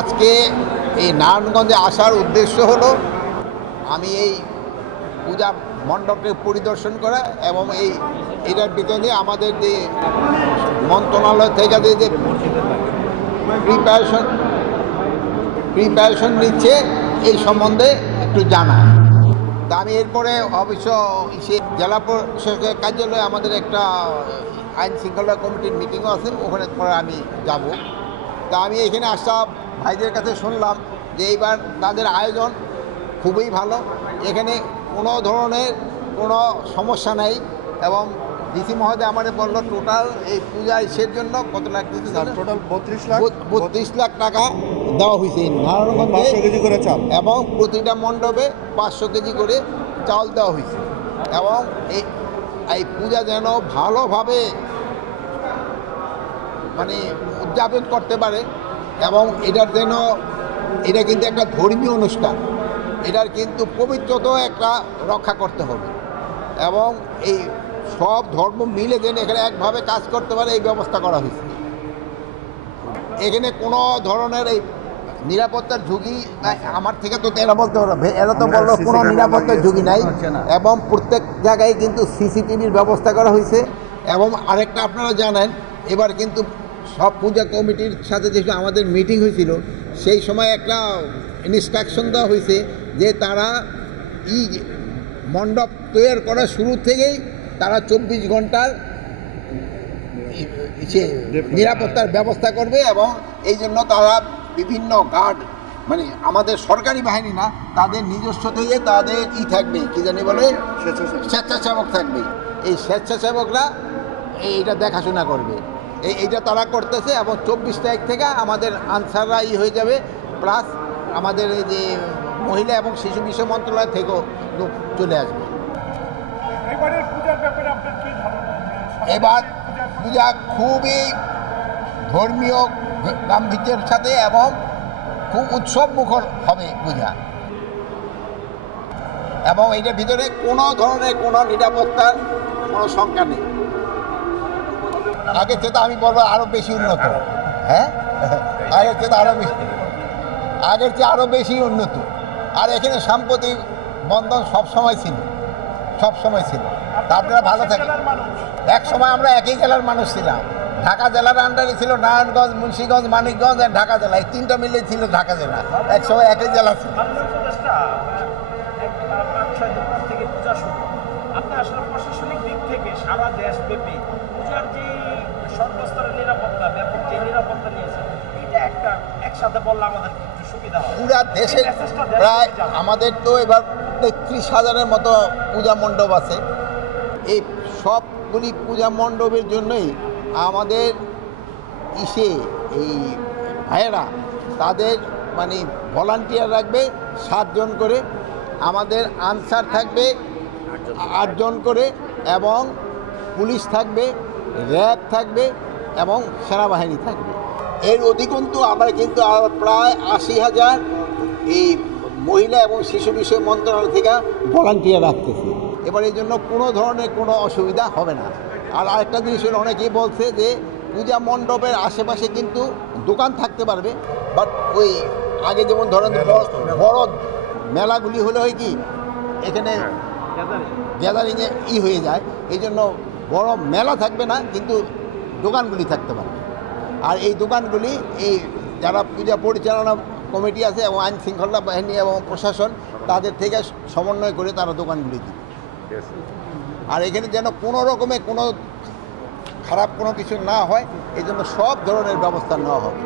আজকে এই নারায়ণগঞ্জে আসার উদ্দেশ্য হলো আমি এই পূজা মণ্ডপকে পরিদর্শন করা এবং এটার ভিতরে আমাদের যে মন্ত্রণালয় থেকে যে প্রিপারেশন নিচ্ছে এই সম্বন্ধে একটু জানা। তা আমি এরপরে অবশ্য জেলা প্রশাসকের কার্যালয়ে আমাদের একটা আইন শৃঙ্খলা কমিটির মিটিংও আছে, ওখানে পরে আমি যাব। তা আমি এখানে আসা ভাইদের কাছে শুনলাম যে এইবার তাদের আয়োজন খুবই ভালো, এখানে কোনো ধরনের কোনো সমস্যা নেই এবং ডিসি মহোদয় আমাদের বললো টোটাল এই পূজা ইসের জন্য কত লাখ দিতে, টোটাল 32 লাখ টাকা দেওয়া হয়েছে নারায়ণগঞ্জে 500 কেজি করে চাল এবং প্রতিটা মণ্ডপে 500 কেজি করে চাল দেওয়া হয়েছে এবং এই পূজা যেন ভালোভাবে মানে উদযাপন করতে পারে এবং এটা কিন্তু একটা ধর্মীয় অনুষ্ঠান, এটার কিন্তু পবিত্রতাও একটা রক্ষা করতে হবে এবং এই সব ধর্ম মিলে যেন এখানে একভাবে কাজ করতে পারে এই ব্যবস্থা করা হয়েছে। এখানে কোনো ধরনের এই নিরাপত্তার ঝুঁকি আমার থেকে তো এরা বলতে পারবে, এরা তো বললো কোনো নিরাপত্তার ঝুঁকি নাই এবং প্রত্যেক জায়গায় কিন্তু সিসিটিভির ব্যবস্থা করা হয়েছে। এবং আরেকটা আপনারা জানেন, এবার কিন্তু সব পূজা কমিটির সাথে যে আমাদের মিটিং হয়েছিল সেই সময় একটা ইনস্ট্রাকশন দেওয়া হয়েছে যে তারা মণ্ডপ তৈরি করার শুরু থেকেই তারা 24 ঘন্টার নিরাপত্তার ব্যবস্থা করবে এবং এই জন্য তারা বিভিন্ন গার্ড মানে আমাদের সরকারি বাহিনী না, তাদের নিজস্ব থেকে তাদের থাকবে কি জানি বলে স্বেচ্ছাসেবক থাকবে, এই স্বেচ্ছাসেবকরা এইটা দেখাশোনা করবে, এইটা তারা করতেছে এবং 24 তারিখ থেকে আমাদের আনসাররা হয়ে যাবে, প্লাস আমাদের এই যে মহিলা এবং শিশু বিষয় মন্ত্রণালয় থেকেও লোক চলে আসবে। এবার পূজা খুবই ধর্মীয় গাম্ভীর্যের সাথে এবং খুব উৎসব মুখর হবে পূজা এবং এটার ভিতরে কোনো ধরনের কোনো নিরাপত্তার কোনো শঙ্কা নেই। আগের চেয়ে আমি বলবো আরও বেশি উন্নত, হ্যাঁ আগের চেয়ে আরও বেশি উন্নত। আর এখানে সাম্প্রতিক বন্ধন সবসময় ছিল। আপনারা ভালো থাকেন। এক সময় আমরা একই জেলার মানুষ ছিলাম, ঢাকা জেলার আন্ডারে ছিল নারায়ণগঞ্জ, মুন্সিগঞ্জ, মানিকগঞ্জ আর ঢাকা জেলা, এই তিনটা মিলে ছিল ঢাকা জেলা, এক সময় একই জেলা ছিল। প্রশাসনিক দিক থেকে সারা দেশব্যাপী পূজার যে সর্বস্তরের নিরাপত্তা, ব্যাপক যে নিরাপত্তা নিয়েছে, এটা একটা একসাথে বললে আমাদের একটু সুবিধা হয়। পুরা দেশে প্রায় আমাদের তো এবার 33,000-এর মতো পূজা মণ্ডপ আছে। এই সবগুলি পূজা মণ্ডপের জন্যই আমাদের এই ভাইয়েরা তাদের মানে ভলান্টিয়ার রাখবে 7 জন করে, আমাদের আনসার থাকবে 8 জন করে এবং পুলিশ থাকবে, র্যাব থাকবে এবং সেনাবাহিনী থাকবে। এর অধিকন্তু আমরা কিন্তু প্রায় 80,000 এই মহিলা এবং শিশু বিষয় মন্ত্রণালয় থেকে ভলান্টিয়ার রাখতেছি। এবার এই জন্য কোনো ধরনের কোনো অসুবিধা হবে না। আর আরেকটা জিনিস হলো, অনেকেই বলছে যে পূজা মণ্ডপের আশেপাশে কিন্তু দোকান থাকতে পারবে, বাট ওই আগে যেমন ধরেন বড় মেলাগুলি হলে হয় কি এখানে গ্যাদারিংয়ে হয়ে যায়, এই জন্য বড় মেলা থাকবে না, কিন্তু দোকানগুলি থাকতে পারবে। আর এই দোকানগুলি যারা পূজা পরিচালনা কমিটি আছে এবং আইন শৃঙ্খলা বাহিনী এবং প্রশাসন তাদের থেকে সমন্বয় করে তারা দোকানগুলি দিবে। আর এখানে যেন কোনো রকমের কোনো খারাপ কোনো কিছু না হয়, এই জন্য সব ধরনের ব্যবস্থা নেওয়া হবে।